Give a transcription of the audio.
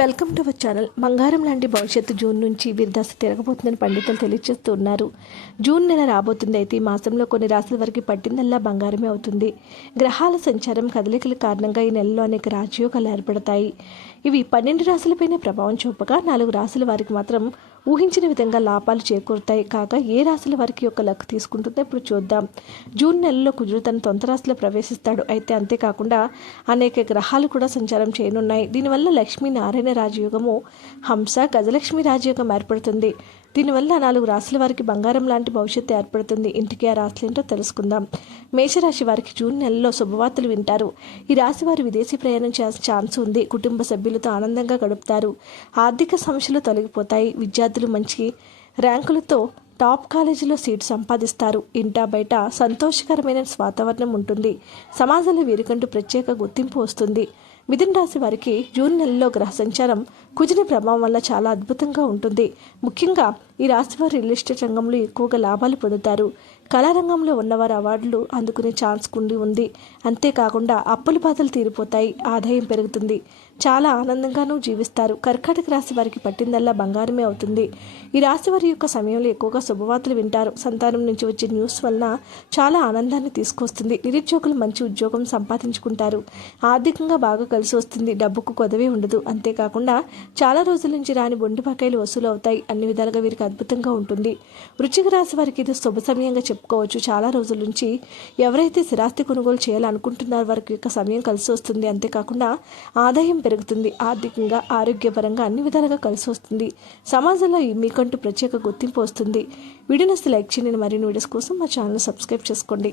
Welcome to our channel. బంగారం లాంటి భవిష్యత్తు జూన్ నుంచి వీరిదశ తిరగబోతుందని పండితులు తెలియజేస్తున్నారు. జూన్ నెల రాబోతుంది. అయితే ఈ మాసంలో కొన్ని రాశుల వరకు పట్టిందల్లా బంగారమే అవుతుంది. గ్రహాల సంచారం కదలికల కారణంగా ఈ నెలలో అనేక రాజయోగాలు ఏర్పడతాయి. ఇవి 12 రాశులపైనే ప్రభావం చూపగా 4 రాశుల వారికి మాత్రం ఊహించిన విధంగా లాభాలు చేకూరుతాయి. కాగా ఏ రాశుల వారికి యొక్క లక్ తీసుకుంటుందో ఇప్పుడు చూద్దాం. జూన్ నెలలో కుజుడు తన సొంత రాశిలో ప్రవేశిస్తాడు. అయితే అంతేకాకుండా అనేక గ్రహాలు కూడా సంచారం చేయనున్నాయి. దీనివల్ల లక్ష్మీనారాయణ రాజయోగము, హంస గజలక్ష్మి రాజయోగం ఏర్పడుతుంది. దీనివల్ల 4 రాశుల వారికి బంగారం లాంటి భవిష్యత్తు ఏర్పడుతుంది. ఇంటికి ఆ రాశులు ఏంటో తెలుసుకుందాం. మేషరాశి వారికి జూన్ నెలలో శుభవార్తలు వింటారు. ఈ రాశి వారు విదేశీ ప్రయాణం చేసే ఛాన్స్ ఉంది. కుటుంబ సభ్యులతో ఆనందంగా గడుపుతారు. ఆర్థిక సమస్యలు తొలగిపోతాయి. విద్యార్థులు మంచి ర్యాంకులతో టాప్ కాలేజీలో సీటు సంపాదిస్తారు. ఇంటా బయట సంతోషకరమైన వాతావరణం ఉంటుంది. సమాజంలో వీరికంటూ ప్రత్యేక గుర్తింపు వస్తుంది. మిథున రాశి వారికి జూన్ నెలలో గ్రహ సంచారం కుజుని ప్రభావం వల్ల చాలా అద్భుతంగా ఉంటుంది. ముఖ్యంగా ఈ రాశి వారు రియల్ ఎస్టేట్ రంగంలో ఎక్కువగా లాభాలు పొందుతారు. కళారంగంలో ఉన్నవారు అవార్డులు అందుకునే ఛాన్స్ ఉంది. అంతేకాకుండా అప్పుల బాధలు తీరిపోతాయి. ఆదాయం పెరుగుతుంది. చాలా ఆనందంగానూ జీవిస్తారు. కర్కాటక రాశి వారికి పట్టిందల్లా బంగారమే అవుతుంది. ఈ రాశి వారి యొక్క సమయంలో ఎక్కువగా శుభవార్తలు వింటారు. సంతానం నుంచి వచ్చే న్యూస్ వలన చాలా ఆనందాన్ని తీసుకొస్తుంది. నిరుద్యోగులు మంచి ఉద్యోగం సంపాదించుకుంటారు. ఆర్థికంగా బాగా కలిసి వస్తుంది. డబ్బుకు కొదవే ఉండదు. అంతేకాకుండా చాలా రోజుల నుంచి రాని బొండు బకాయిలు వసూలు అవుతాయి. అన్ని విధాలుగా వీరికి అద్భుతంగా ఉంటుంది. వృశ్చిక రాశి వారికి ఇది శుభ సమయంగా చెప్పుకోవచ్చు. చాలా రోజుల నుంచి ఎవరైతే స్థిరాస్తి కొనుగోలు చేయాలనుకుంటున్నారో వారికి యొక్క సమయం కలిసి వస్తుంది. అంతేకాకుండా ఆదాయం పెరుగుతుంది. ఆర్థికంగా ఆరోగ్యపరంగా అన్ని విధాలుగా కలిసి వస్తుంది. సమాజంలో మీకంటూ ప్రత్యేక గుర్తింపు వస్తుంది. వీడియోని లైక్ చేయండి. మరిన్ని వీడియోస్ కోసం మా ఛానల్ సబ్స్క్రైబ్ చేసుకోండి.